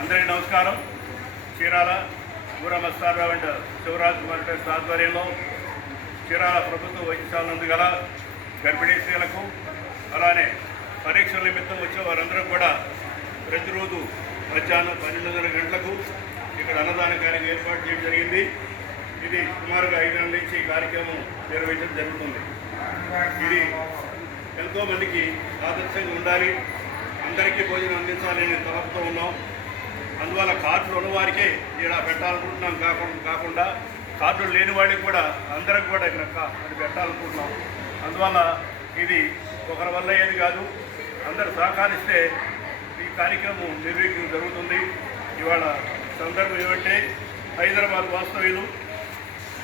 అందరికీ నమస్కారం. Chirala Oora Mastarao and Shivaraj Kumar trust ఆధ్వర్యంలో చీరాల ప్రభుత్వ వైద్యశాల నందు గల గర్భిణీ స్త్రీలకు అలానే పరీక్షల నిమిత్తం వచ్చే వారందరూ కూడా ప్రతిరోజు మధ్యాహ్నం పన్నెండున్నర గంటలకు ఇక్కడ అన్నదాన కార్యక్రమం ఏర్పాటు చేయడం జరిగింది. ఇది సుమారుగా ఐదు నెలల నుంచి ఈ కార్యక్రమం నిర్వహించడం జరుగుతుంది. ఇది ఎంతోమందికి ఆదర్శంగా ఉండాలి. అందరికీ భోజనం అందించాలని తలపుతో ఉన్నాం. అందువల్ల కార్డులు ఉన్నవారికే ఇలా పెట్టాలనుకుంటున్నాం కాకుండా కాకుండా కార్డులు లేని వాళ్ళకి కూడా అందరికి కూడా ఇక్కడ అది పెట్టాలనుకుంటున్నాం. అందువల్ల ఇది ఒకరి వల్ల ఏది కాదు. అందరు సహకరిస్తే ఈ కార్యక్రమం నిర్వహించడం జరుగుతుంది. ఇవాళ సందర్భం ఏమంటే హైదరాబాద్ వాస్తవ్యులు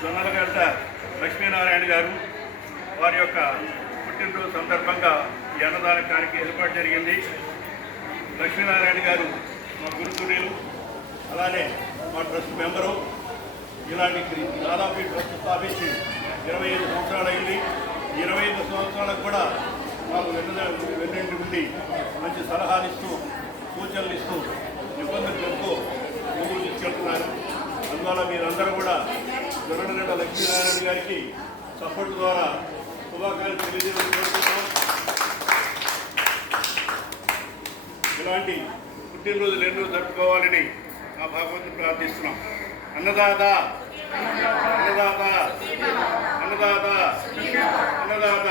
జొన్నలగడ్డ లక్ష్మీనారాయణ గారు వారి యొక్క పుట్టినరోజు సందర్భంగా ఈ అన్నదాన కార్యక్రమం ఏర్పాటు జరిగింది. లక్ష్మీనారాయణ గారు మా గురుతుర్యులు అలానే మా ట్రస్ట్ మెంబరు ఇలాంటి దాదాపు ట్రస్ట్ స్థాపించి ఇరవై ఐదు సంవత్సరాలు అయింది. ఇరవై ఐదు సంవత్సరాలకు కూడా మాకు వెన్న వెన్నంటి ఉండి మంచి సలహాలు ఇస్తూ సూచనలు ఇస్తూ ఇబ్బందులు చెప్తూ ముందుకు తీసుకెళ్తున్నారు. అందువల్ల మీరందరూ కూడా జొన్నగడ్డ లక్ష్మీనారాయణ గారికి సపోర్ట్ ద్వారా శుభాకాంక్షలు తెలియజేయడం ఇలాంటి ఇలాంటి పుట్టినరోజులు ఎన్నో జరుపుకోవాలని ఆ భగవంతుని ప్రార్థిస్తున్నాం. అన్నదాత అన్నదాత అన్నదాత అన్నదాత.